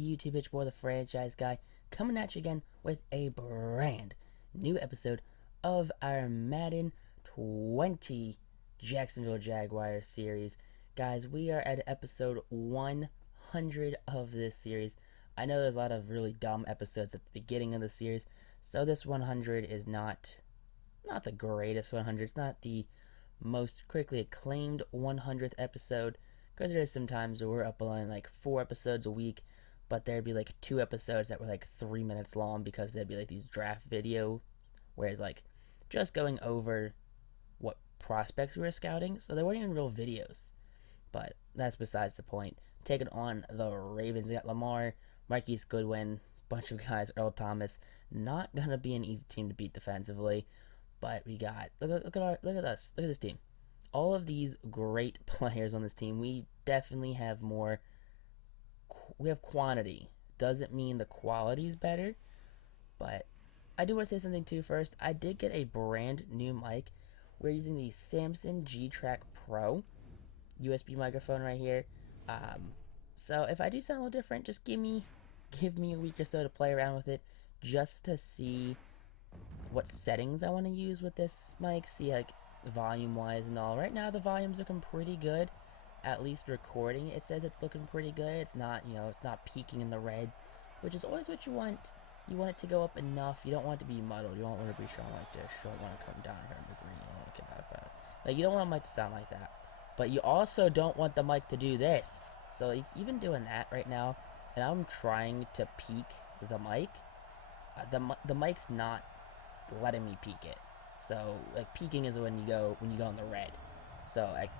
YouTube? It's boy, the franchise guy, coming at you again with a brand new episode of our Madden 20 Jacksonville Jaguars series. Guys, we are at episode 100 of this series. I know there's a lot of really dumb episodes at the beginning of the series, so this 100 is not the greatest 100. It's not the most critically acclaimed 100th episode, because there's some times where we're uploading like 4 episodes a week, but there'd be like 2 episodes that were like 3 minutes long because there'd be like these draft videos, whereas like just going over what prospects we were scouting, so they weren't even real videos. But that's besides the point. Taking on the Ravens, we got Lamar, Marquise Goodwin, bunch of guys, Earl Thomas. Not gonna be an easy team to beat defensively, but we got look at this team. All of these great players on this team. We definitely have more. We have quantity. Doesn't mean the quality's better, but I do want to say something too first. I did get a brand new mic. We're using the Samson G-Track Pro USB microphone right here. So if I do sound a little different, just give me a week or so to play around with it, just to see what settings I want to use with this mic. See like volume wise and all. Right now the volume's looking pretty good. At least recording it says it's looking pretty good. It's not, it's not peaking in the reds, which is always what you want. You want it to go up enough. You don't want it to be muddled. You don't want it to be showing like this. You don't want to come down here in the green. You don't want to get out of it. Like, you don't want the mic to sound like that. But you also don't want the mic to do this. So like, even doing that right now, and I'm trying to peak the mic, the mic's not letting me peak it. So like, peaking is when you go in the red. So like,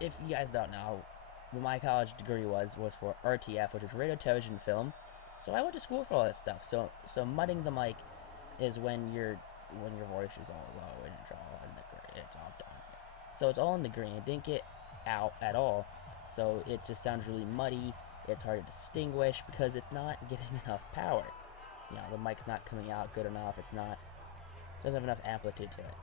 if you guys don't know, what my college degree was for RTF, which is radio, television, film. So I went to school for all this stuff. So mudding the mic is when your voice is all low and it's all in the green. It's all done. So it's all in the green. It didn't get out at all. So it just sounds really muddy. It's hard to distinguish because it's not getting enough power. The mic's not coming out good enough. Doesn't have enough amplitude to it.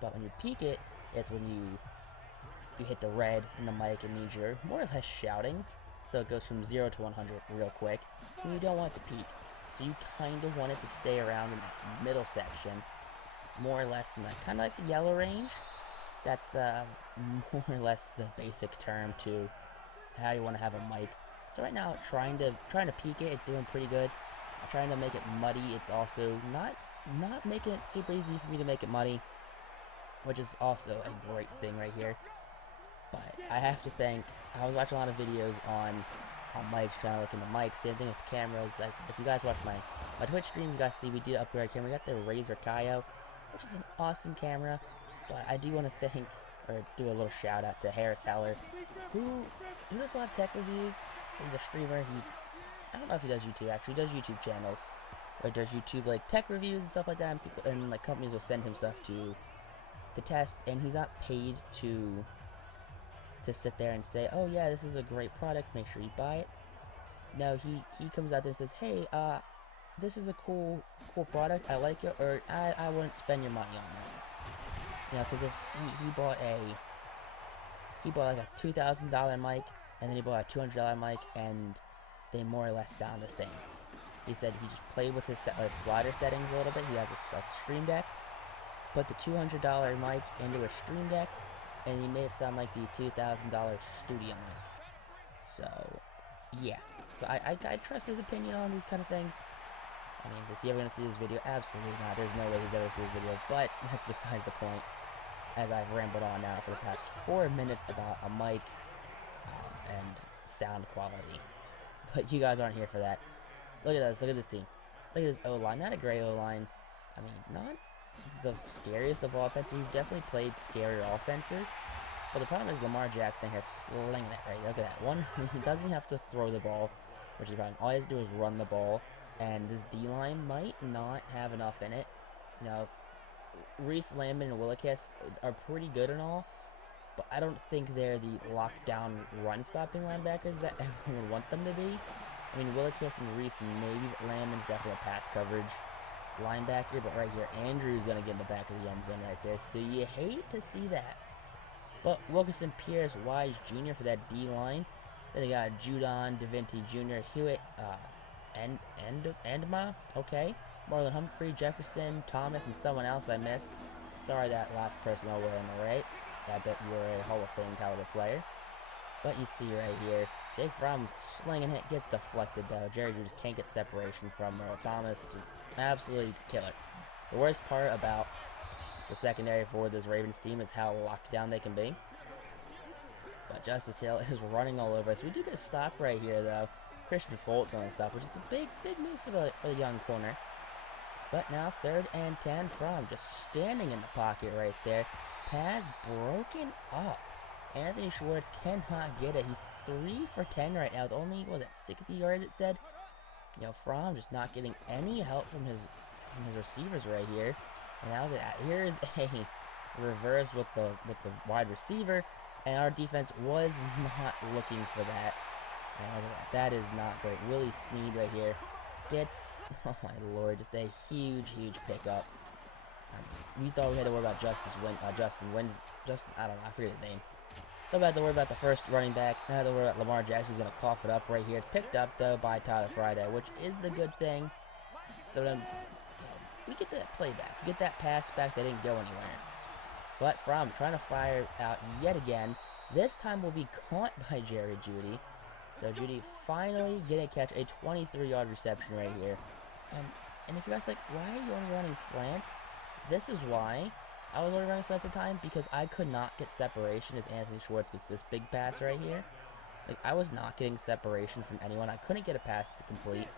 But when you peak it, it's when you hit the red in the mic. It means you're more or less shouting. So it goes from 0 to 100 real quick. And you don't want it to peak. So you kind of want it to stay around in that middle section, more or less in the kind of like the yellow range. That's the more or less the basic term to how you want to have a mic. So right now, trying to peak it, it's doing pretty good. Trying to make it muddy, it's also not making it super easy for me to make it muddy, which is also a great thing right here. But I have to thank, I was watching a lot of videos on mics, trying to look into mics. Same thing with cameras. Like, if you guys watch my Twitch stream, you guys see we did upgrade our camera. We got the Razer Kaio, which is an awesome camera. But I do want to thank, or do a little shout out to Harris Heller, who does a lot of tech reviews. He's a streamer. I don't know if he does YouTube actually. He does YouTube channels, or does YouTube like tech reviews and stuff like that. And people and like companies will send him stuff to test, and he's not paid to sit there and say, oh yeah, this is a great product, make sure you buy it. No, he comes out there and says, hey, this is a cool product, I like it, or I wouldn't spend your money on this. Because if he bought like a $2,000 mic, and then he bought a $200 mic, and they more or less sound the same. He said he just played with his slider settings a little bit. He has a Stream Deck, put the $200 mic into a Stream Deck, and he made it sound like the $2,000 studio mic. So, yeah. So I trust his opinion on these kind of things. I mean, is he ever going to see this video? Absolutely not. There's no way he's ever going to see this video. But that's besides the point, as I've rambled on now for the past 4 minutes about a mic and sound quality. But you guys aren't here for that. Look at this. Look at this team. Look at this O-line. Not a great O-line. I mean, not the scariest of offenses. We've definitely played scarier offenses. But the problem is Lamar Jackson here slinging it, right? Look at that. One, he doesn't have to throw the ball, which is the problem. All he has to do is run the ball. And this D-line might not have enough in it. Reese Landman and Willikis are pretty good and all, but I don't think they're the lockdown run-stopping linebackers that everyone would want them to be. I mean, Willikis and Reese maybe, but Landman's definitely a pass coverage linebacker, but right here, Andrew's going to get in the back of the end zone right there, so you hate to see that. But Wilkerson, Pierce, Wise Jr. for that D-line. Then they got Judon, DeVinci Jr., Hewitt, Endma, okay. Marlon Humphrey, Jefferson, Thomas, and someone else I missed. Sorry that last person over on the right. I bet you were a Hall of Fame caliber player. But you see right here, Jake Fromm slinging hit gets deflected though. Jerry just can't get separation from Earl Thomas. Just absolutely killer. The worst part about the secondary for this Ravens team is how locked down they can be. But Justice Hill is running all over us. We do get a stop right here though. Christian Fultz on the stop, which is a big move for the young corner. But now 3rd and 10 from just standing in the pocket right there. Pass broken up. Anthony Schwartz cannot get it. He's 3 for 10 right now with only, what was it, 60 yards it said? You know, Fromm just not getting any help from his receivers right here. And now here's a reverse with the wide receiver. And our defense was not looking for that. And that is not great. Willie Snead right here gets, oh my lord, just a huge pickup. We thought we had to worry about Justin Wins. I don't know, I forget his name. Don't have to worry about the first running back. Now have to worry about Lamar Jackson, who's going to cough it up right here. It's picked up, though, by Tyler Friday, which is the good thing. So then, we get that play back. We get that pass back that didn't go anywhere. But Fromm trying to fire out yet again. This time will be caught by Jerry Jeudy. So Jeudy finally getting a catch, a 23-yard reception right here. And if you guys like, why are you only running slants? This is why I was only running slants at the time, because I could not get separation as Anthony Schwartz gets this big pass right here. Like, I was not getting separation from anyone. I couldn't get a pass to complete.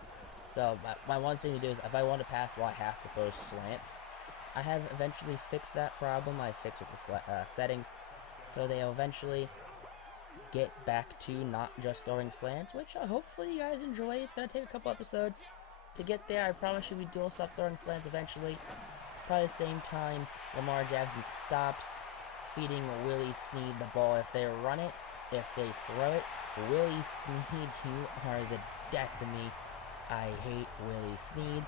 So my one thing to do is if I want to pass, well, I have to throw slants. I have eventually fixed that problem. I fixed with the settings. So they'll eventually get back to not just throwing slants, which hopefully you guys enjoy. It's going to take a couple episodes to get there. I promise you we will stop throwing slants eventually. Probably the same time Lamar Jackson stops feeding Willie Snead the ball. If they run it, if they throw it, Willie Snead, you are the death to me. I hate Willie Snead.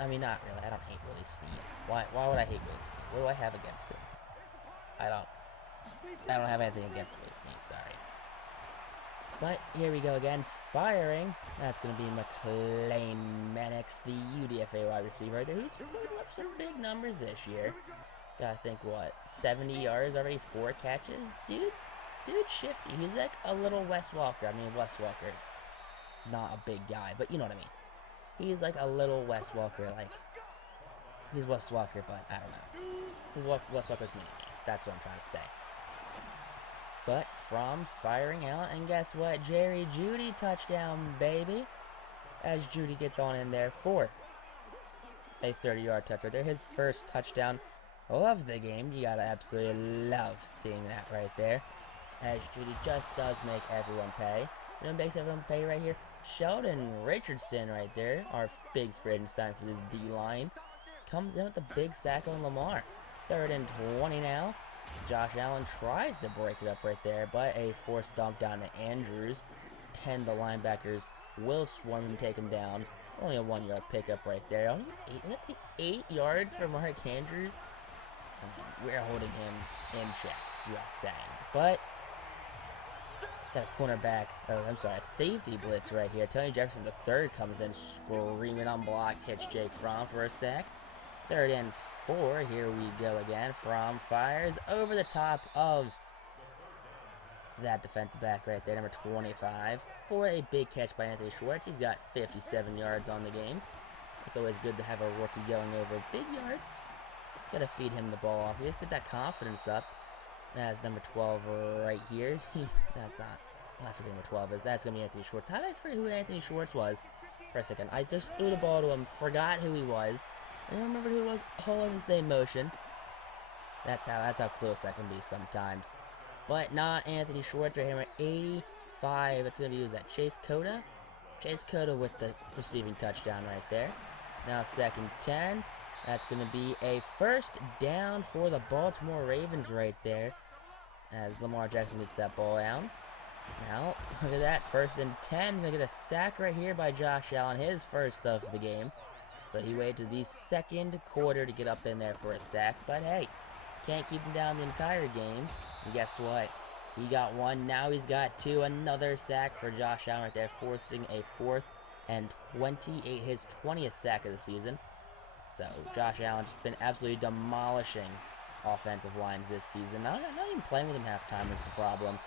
I mean, not really. I don't hate Willie Snead. Why would I hate Willie Snead? What do I have against him? I don't have anything against Willie Snead, sorry. But here we go again, firing. That's going to be McLean Mannix, the UDFA wide receiver right there, who's putting up some big numbers this year. Gotta think, what, 70 yards already, 4 catches? Dude's shifty. He's like a little Wes Walker. I mean, Wes Walker, not a big guy, but you know what I mean. He's like a little Wes Walker, like, he's Wes Walker, but I don't know. He's Wes Walker's mini. That's what I'm trying to say. But Fromm firing out, and guess what? Jerry Jeudy touchdown, baby. As Jeudy gets on in there for a 30-yard touch right there. His first touchdown of the game. You gotta absolutely love seeing that right there. As Jeudy just does make everyone pay. You know, makes everyone pay right here. Sheldon Richardson right there, our big friend sign for this D-line, comes in with a big sack on Lamar. 3rd and 20 now. Josh Allen tries to break it up right there, but a forced dump down to Andrews, and the linebackers will swarm him, take him down. Only a 1-yard pickup right there. Only 8 yards for Mark Andrews. I mean, we're holding him in check, just saying. But got a cornerback, a safety blitz right here. Tony Jefferson III comes in screaming unblocked, hits Jake Fromm for a sack. 3rd and 4, here we go again. Fromm fires over the top of that defensive back right there, number 25, for a big catch by Anthony Schwartz. He's got 57 yards on the game. It's always good to have a rookie going over big yards. Gotta feed him the ball off. Just get that confidence up. That's number 12 right here. That's not, I forget number 12 is. That's gonna be Anthony Schwartz. How did I forget who Anthony Schwartz was for a second? I just threw the ball to him, forgot who he was. I don't remember who it was, all in the same motion. That's how close I can be sometimes. But not Anthony Schwartz right here at 85. It's going to be used at Chase Cota. Chase Cota with the receiving touchdown right there. Now 2nd and 10. That's going to be a first down for the Baltimore Ravens right there, as Lamar Jackson gets that ball down. Now, look at that. 1st and 10. Going to get a sack right here by Josh Allen, his first of the game. So he waited to the 2nd quarter to get up in there for a sack. But hey, can't keep him down the entire game. And guess what? He got 1. Now he's got 2. Another sack for Josh Allen right there, forcing a 4th his 20th sack of the season. So Josh Allen's just been absolutely demolishing offensive lines this season. Not even playing with him half time is the problem.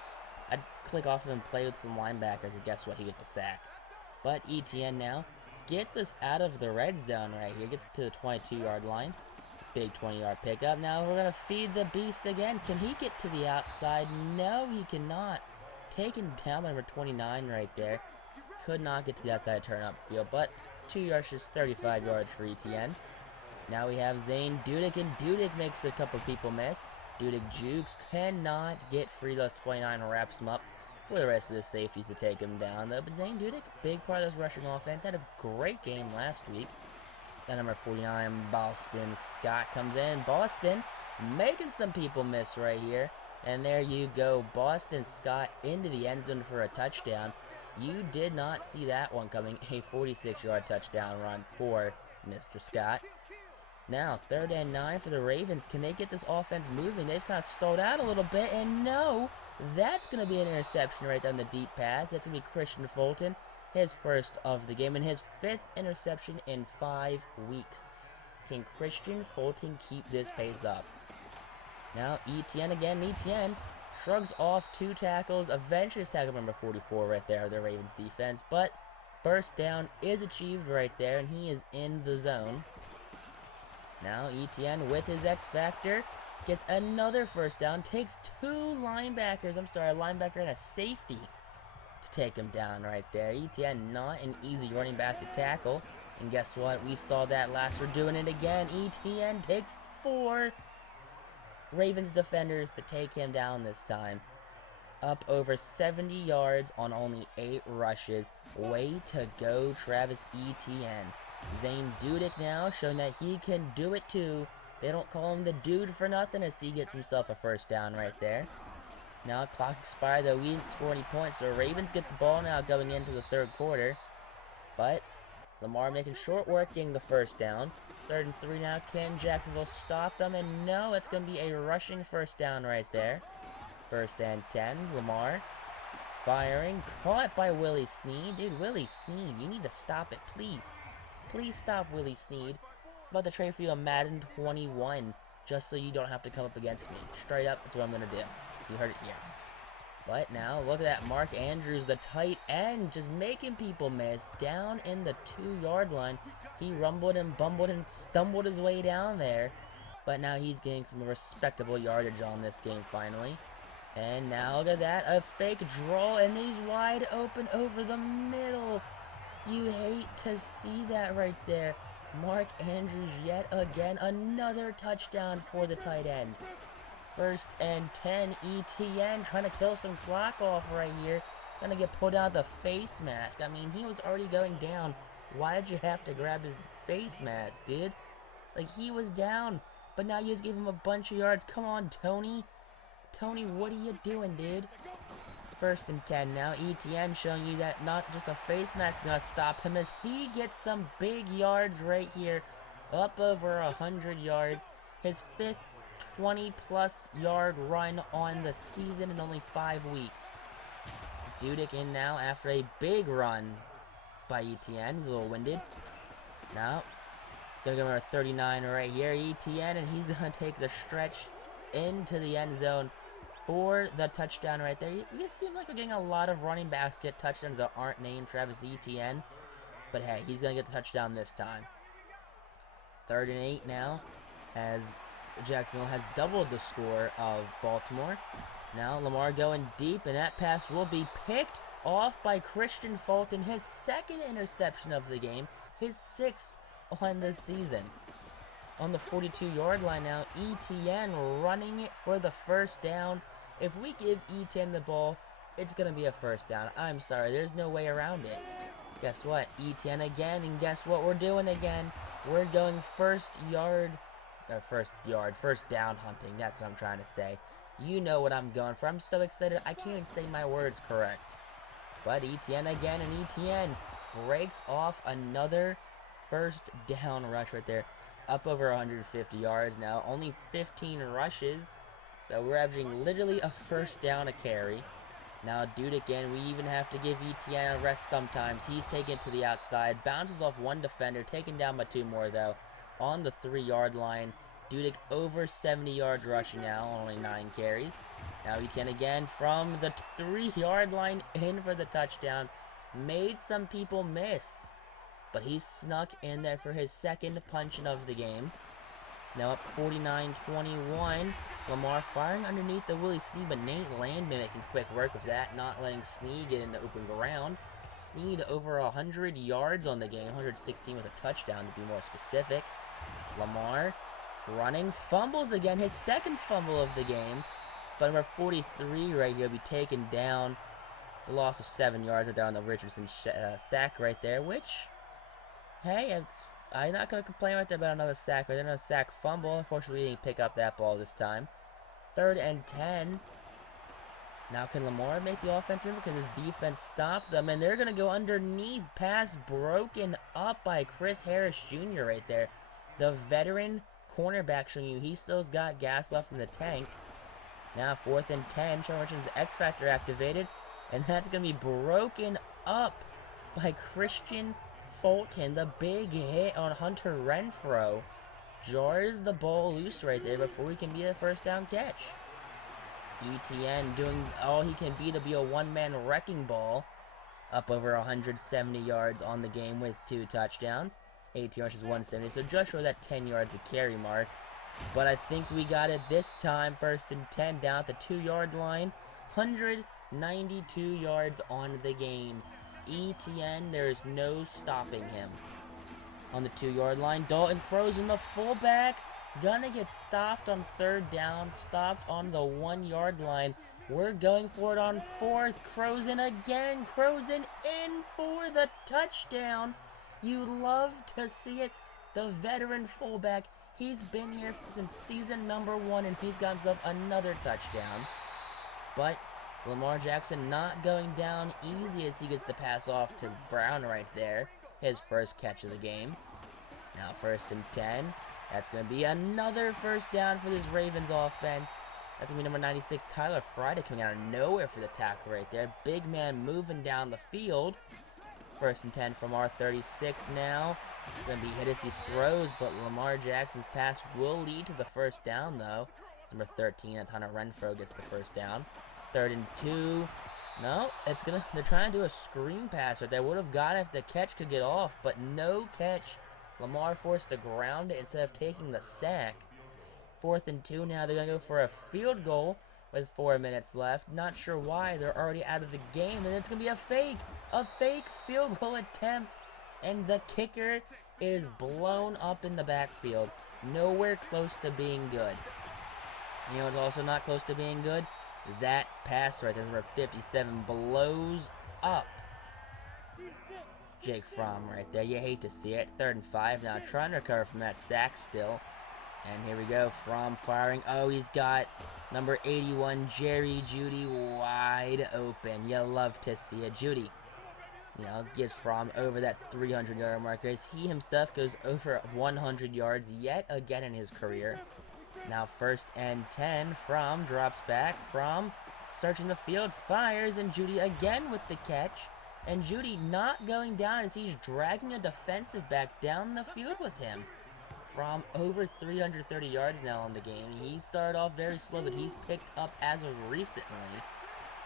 I just click off of him, play with some linebackers, and guess what? He gets a sack. But ETN now gets us out of the red zone right here. Gets to the 22-yard line. Big 20-yard pickup. Now we're going to feed the beast again. Can he get to the outside? No, he cannot. Taken down by number 29 right there. Could not get to the outside turn up field, but 2 yards, just 35 yards for ETN. Now we have Zane Dudek, and Dudek makes a couple people miss. Dudek jukes, cannot get free. Those 29 wraps him up for the rest of the safeties to take him down, though. But Zane Dudek, big part of this rushing offense, had a great game last week. That number 49, Boston Scott, comes in. Boston making some people miss right here. And there you go, Boston Scott into the end zone for a touchdown. You did not see that one coming. A 46-yard touchdown run for Mr. Scott. Now, 3rd and 9 for the Ravens. Can they get this offense moving? They've kind of stalled out a little bit, and no, that's going to be an interception right down the deep pass. That's going to be Christian Fulton, his first of the game, and his 5th interception in 5 weeks. Can Christian Fulton keep this pace up? Now, ETN again. ETN shrugs off 2 tackles, eventually tackle number 44 right there, the Ravens defense, but first down is achieved right there, and he is in the zone. Now, ETN with his X Factor gets another first down, takes 2 linebackers, a linebacker and a safety to take him down right there. ETN not an easy running back to tackle, and guess what? We saw that last, we're doing it again. ETN takes 4 Ravens defenders to take him down this time. Up over 70 yards on only 8 rushes. Way to go, Travis Etienne. Zane Dudek now showing that he can do it too. They don't call him the dude for nothing as he gets himself a first down right there. Now clock expired, though we didn't score any points, so Ravens get the ball now going into the 3rd quarter. But Lamar making short work getting the first down. 3rd and 3 now. Can Jacksonville stop them? And no, it's going to be a rushing first down right there. 1st and 10. Lamar firing. Caught by Willie Snead. Dude, Willie Snead, you need to stop it, please. Please stop, Willie Snead. About to trade for you a Madden 21 just so you don't have to come up against me. Straight up, that's what I'm going to do. You heard it here. But now, look at that. Mark Andrews, the tight end, just making people miss. Down in the 2-yard line. He rumbled and bumbled and stumbled his way down there. But now he's getting some respectable yardage on this game finally. And now, look at that. A fake draw, and he's wide open over the middle. You hate to see that right there. Mark Andrews yet again. Another touchdown for the tight end. 1st and 10, ETN trying to kill some clock off right here. Gonna get pulled out of the face mask. I mean, he was already going down. Why did you have to grab his face mask, dude? Like, he was down, but now you just gave him a bunch of yards. Come on, Tony. Tony, what are you doing, dude? 1st and 10 now. ETN showing you that not just a face mask is gonna stop him as he gets some big yards right here. Up over 100 yards. His 5th 20-plus yard run on the season in only 5 weeks. Dudek in now after a big run by ETN. He's a little winded. Now, gonna go number 39 right here. ETN, and he's gonna take the stretch into the end zone for the touchdown right there. You seem like we're getting a lot of running backs get touchdowns that aren't named Travis Etienne. But hey, he's gonna get the touchdown this time. 3rd and 8 now, as Jacksonville has doubled the score of Baltimore. Now Lamar going deep, and that pass will be picked off by Christian Fulton. His 2nd interception of the game, his 6th on the season. On the 42-yard line now, ETN running it for the first down. If we give ETN the ball, it's going to be a first down. I'm sorry, there's no way around it. Guess what? ETN again, and guess what we're doing again? We're going first down hunting. That's what I'm trying to say. You know what I'm going for. I'm so excited, I can't even say my words correct. But ETN again, and ETN breaks off another first down rush right there. Up over 150 yards now. Only 15 rushes. So we're averaging literally a first down a carry. Now Dudek in. We even have to give ETN a rest sometimes. He's taken to the outside. Bounces off one defender. Taken down by two more, though. On the 3-yard line. Dudek over 70 yards rushing now. Only 9 carries. Now ETN again from the 3-yard line in for the touchdown. Made some people miss. But he snuck in there for his second punch-in of the game. Now up 49-21. Lamar firing underneath the Willie Snead, but Nate Landman making quick work with that, not letting Snead get into open ground. Snead over 100 yards on the game, 116 with a touchdown to be more specific. Lamar running, fumbles again, his second fumble of the game. But number 43 right here will be taken down. It's a loss of 7 yards right there on the Richardson sack right there, which, hey, I'm not going to complain right there about another sack right there, another sack fumble. Unfortunately, we didn't pick up that ball this time. 3rd and 10. Now can Lamar make the offense move? Can this defense stop them? And they're going to go underneath. Pass broken up by Chris Harris Jr. right there. The veteran cornerback showing you he still's got gas left in the tank. Now 4th and 10. Sean Richardson's X Factor activated. And that's going to be broken up by Christian Fulton. The big hit on Hunter Renfro jars the ball loose right there before he can be a first down catch. ETN doing all he can be to be a one-man wrecking ball. Up over 170 yards on the game with 2 touchdowns. 18 rushes, 170. So just short that 10 yards of carry mark. But I think we got it this time. 1st and 10 down at the 2-yard line. 192 yards on the game. ETN, there is no stopping him. On the 2-yard line, Dalton Crozen, the fullback, gonna get stopped on 3rd down, stopped on the 1-yard line. We're going for it on 4th. Crozen again, Crozen in for the touchdown. You love to see it. The veteran fullback, he's been here since season number 1, and he's got himself another touchdown. But Lamar Jackson not going down easy as he gets the pass off to Brown right there. His first catch of the game. Now 1st and 10. That's going to be another first down for this Ravens offense. That's going to be number 96, Tyler Friday, coming out of nowhere for the tackle right there. Big man moving down the field. 1st and 10 from our 36 now. Going to be hit as he throws, but Lamar Jackson's pass will lead to the first down, though. It's number 13, that's Hunter Renfro, gets the first down. 3rd and 2. No, they're trying to do a screen pass right there. Would have got it if the catch could get off, but no catch. Lamar forced to ground it instead of taking the sack. 4th and 2 now. They're going to go for a field goal with 4 minutes left. Not sure why. They're already out of the game, and it's going to be a fake field goal attempt. And the kicker is blown up in the backfield. Nowhere close to being good. You know what's also not close to being good? That pass right there, number 57, blows up Jake Fromm right there. You hate to see it. 3rd and 5 now, trying to recover from that sack still. And here we go, Fromm firing. Oh, he's got number 81, Jerry Jeudy, wide open. You love to see it. Jeudy, gets Fromm over that 300-yard marker as he himself goes over 100 yards yet again in his career. Now 1st and 10, Fromm drops back. Fromm searching the field, fires, and Jeudy again with the catch. And Jeudy not going down as he's dragging a defensive back down the field with him. Fromm over 330 yards now on the game. He started off very slow, but he's picked up as of recently.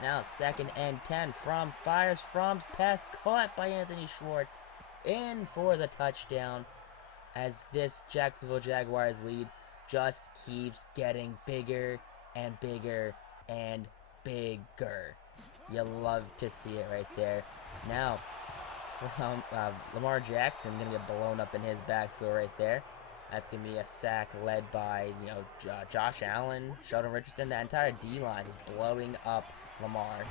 Now 2nd and 10, Fromm fires. Fromm's pass caught by Anthony Schwartz. In for the touchdown as this Jacksonville Jaguars lead just keeps getting bigger and bigger and bigger. You love to see it right there. Now, from Lamar Jackson going to get blown up in his backfield right there. That's going to be a sack led by, Josh Allen, Sheldon Richardson. The entire D-line is blowing up Lamar.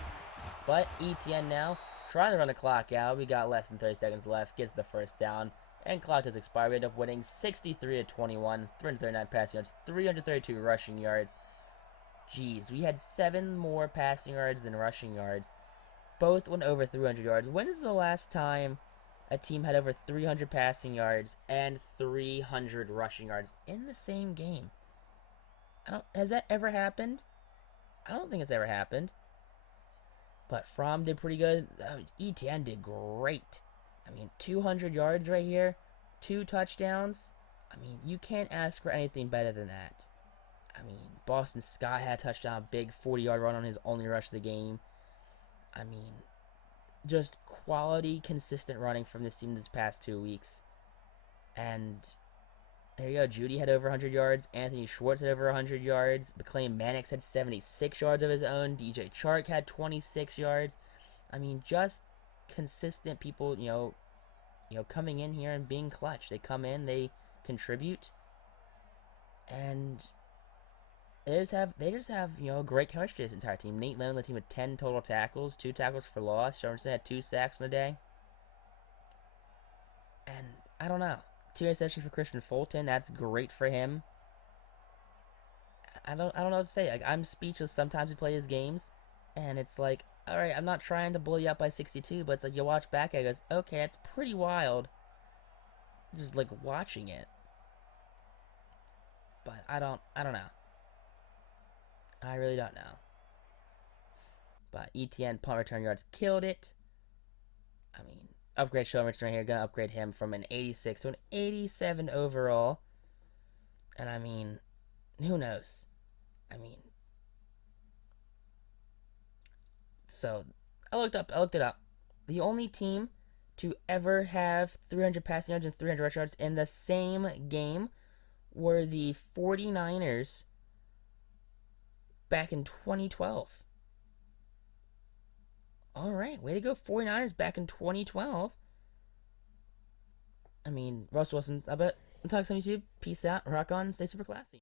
But ETN now trying to run the clock out. We got less than 30 seconds left. Gets the first down. And clock does expire. We end up winning 63-21, 339 passing yards, 332 rushing yards. Jeez, we had 7 more passing yards than rushing yards. Both went over 300 yards. When is the last time a team had over 300 passing yards and 300 rushing yards in the same game? Has that ever happened? I don't think it's ever happened. But Fromm did pretty good. ETN did great. I mean, 200 yards right here, 2 touchdowns. I mean, you can't ask for anything better than that. I mean, Boston Scott had a touchdown, big 40-yard run on his only rush of the game. I mean, just quality, consistent running from this team this past 2 weeks. And there you go. Judy had over 100 yards. Anthony Schwartz had over 100 yards. McLean Mannix had 76 yards of his own. DJ Chark had 26 yards. I mean, just consistent people, coming in here and being clutch. They come in, they contribute, and they just have great chemistry this entire team. Nate Lone, the team with 10 total tackles, 2 tackles for loss. Sorensen had 2 sacks in a day. And I don't know. 2 interceptions for Christian Fulton. That's great for him. I don't know what to say. Like, I'm speechless sometimes we play his games, and it's like, all right, I'm not trying to blow you up by 62, but it's like you watch back, and it goes, okay, that's pretty wild. Just like watching it. But I don't know. I really don't know. But ETN punt return yards killed it. I mean, upgrade Sheldon Richardson right here. Gonna upgrade him from an 86 to an 87 overall. And I mean, who knows? I mean, so I looked it up. The only team to ever have 300 passing yards and 300 rush yards in the same game were the 49ers back in 2012. All right, way to go, 49ers back in 2012. I mean, Russell Wilson, I bet. Until next time, YouTube. Peace out. Rock on. Stay super classy.